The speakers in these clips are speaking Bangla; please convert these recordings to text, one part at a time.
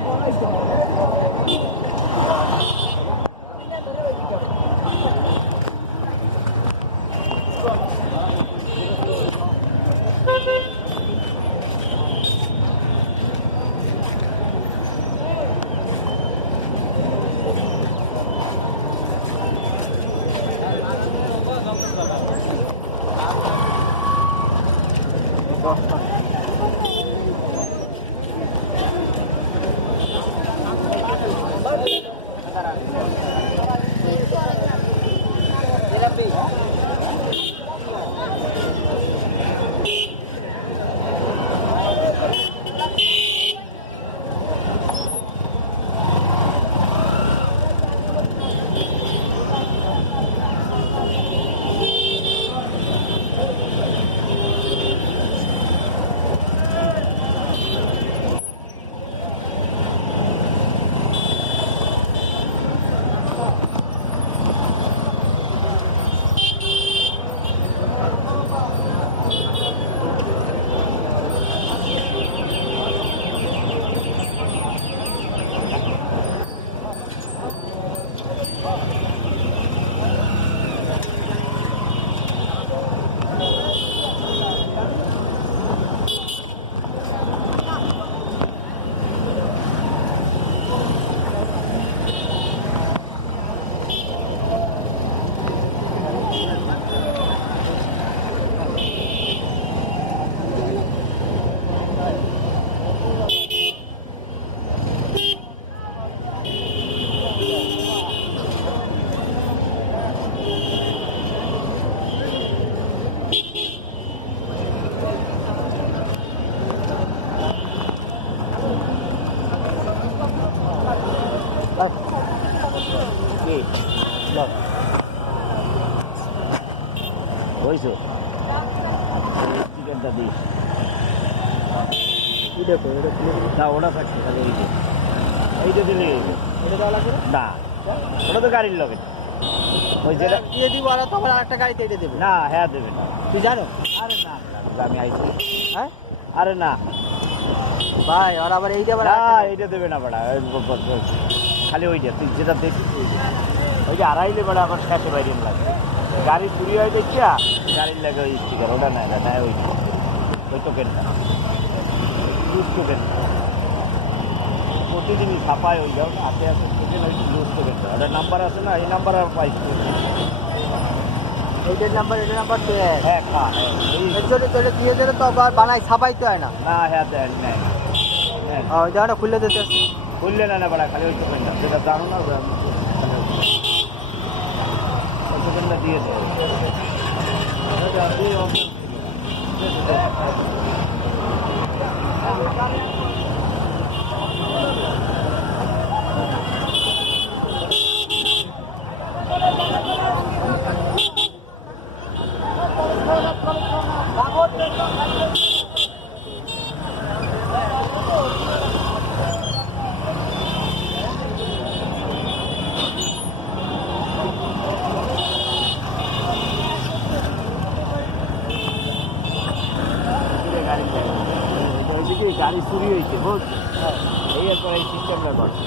গেছে কি খুলে দিলে না ওটা থাকছে খালি এই যে এইটা না? ওটা তো গাড়ির লগে ওই যেটা দিয়ে দিব আর তো আবার আরেকটা গাড়িতে এটা দেবে না হ্যাঁ দেবে না তুই জানো আরে না আমি আইছি হ্যাঁ আরে না ভাই আর আবার এইটা আবার এইটা দেবে না বেড়া খালি ওই ওইটা তুই যেটা দেখছিস ওইটা। ওই যে আড়াইলে বেড়া আবার শেষে বাইরে লাগে গাড়ি চুরি হয় দেখিয়া গাড়ির লাগে ওই স্টিকার ওটা না না ওই ওই টোকেনটা লুজ টোকেন প্রতিদিনই ছাপায় ওই যাও হাতে আছে টোকেন ওই লুজ টোকেনটা ওটা নাম্বার আছে না এই নাম্বার আর পাইছি এইটার নাম্বার এটার নাম্বার হ্যাঁ হ্যাঁ। এই- এর জন্য তো এটা দিয়ে দিলে তো আবার বানাই ছাপাইতে হয় না। না হ্যাঁ দেন নেন আর ওই জায়গাটা খুলে দিতে। খুললে না না বাড়া খালি ওই দোকানটা সেটা জানো না দোকানটা দিয়েছে Thank. গাড়ি চুরি হয়েছে বুঝছি এই এরপর এই সিস্টেমটা করছে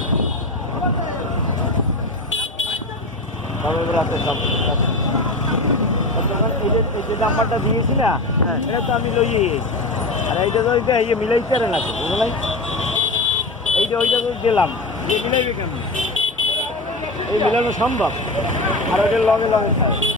এই যে এই যে নাম্বারটা দিয়েছি না হ্যাঁ। এটা তো আমি লইয়ে আর এইটা তো ওইটা এই যে মিলাইতে পারে না তো বুঝলাই এইটা ওইটা তো দিলাম। দিয়ে মিলাইবে কেমন? এই মিলানো সম্ভব। আর ওইটার লগে লগে থাকে